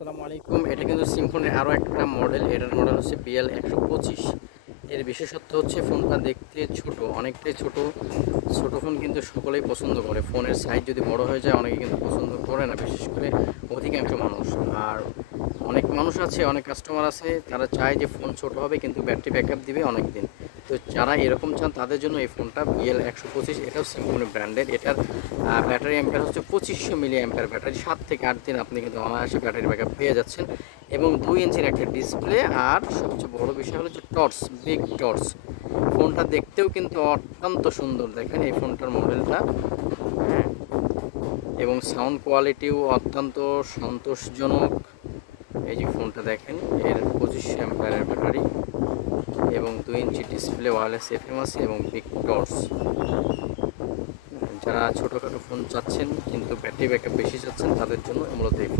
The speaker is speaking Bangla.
আসসালামু আলাইকুম। এটা কিন্তু সিম্ফনির আরও একটা মডেল। এটার মডেল হচ্ছে BL125। এর বিশেষত্ব হচ্ছে ফোনটা দেখতে ছোট, অনেকটাই ছোট। ছোট ফোন কিন্তু সকলেই পছন্দ করে। ফোনের সাইজ যদি বড় হয়ে যায় অনেকে কিন্তু পছন্দ করে না, বিশেষ করে অধিকাংশ মানুষ। আর অনেক মানুষ আছে, অনেক কাস্টমার আছে, তারা চায় যে ফোন ছোট হবে কিন্তু ব্যাটারি ব্যাকআপ দিবে অনেক দিন। তো যারা এরকম চান তাদের জন্য এই ফোনটা BL125। এটাও সিম্ফনি ব্র্যান্ডের। এটার ব্যাটারি অ্যাম্পিয়ার হচ্ছে 2500 মিলি অ্যাম্পিয়ার ব্যাটারি। 7 থেকে 8 দিন আপনি কিন্তু অনায়াসে ব্যাটারি ব্যাকআপ পেয়ে যাচ্ছেন। এবং 2 ইঞ্চির একটা ডিসপ্লে। আর সবচেয়ে বড় বিষয় হলো যে টর্চ, বিগ টর্চ। ফোনটা দেখতেও কিন্তু অত্যন্ত সুন্দর, দেখেন এই ফোনটার মডেলটা। হ্যাঁ, এবং সাউন্ড কোয়ালিটিও অত্যন্ত সন্তোষজনক। এই যে ফোনটা দেখেন, এর 2500 অ্যাম্পিয়ারের ব্যাটারি এবং 2 ইঞ্চি ডিসপ্লে, ওয়্যারলেস এফএম আছে এবং বিগ টর্চ। যারা ছোটোখাটো ফোন চাচ্ছেন কিন্তু ব্যাটারি ব্যাকআপ বেশি চাচ্ছেন তাদের জন্য মূলত এই ফোন।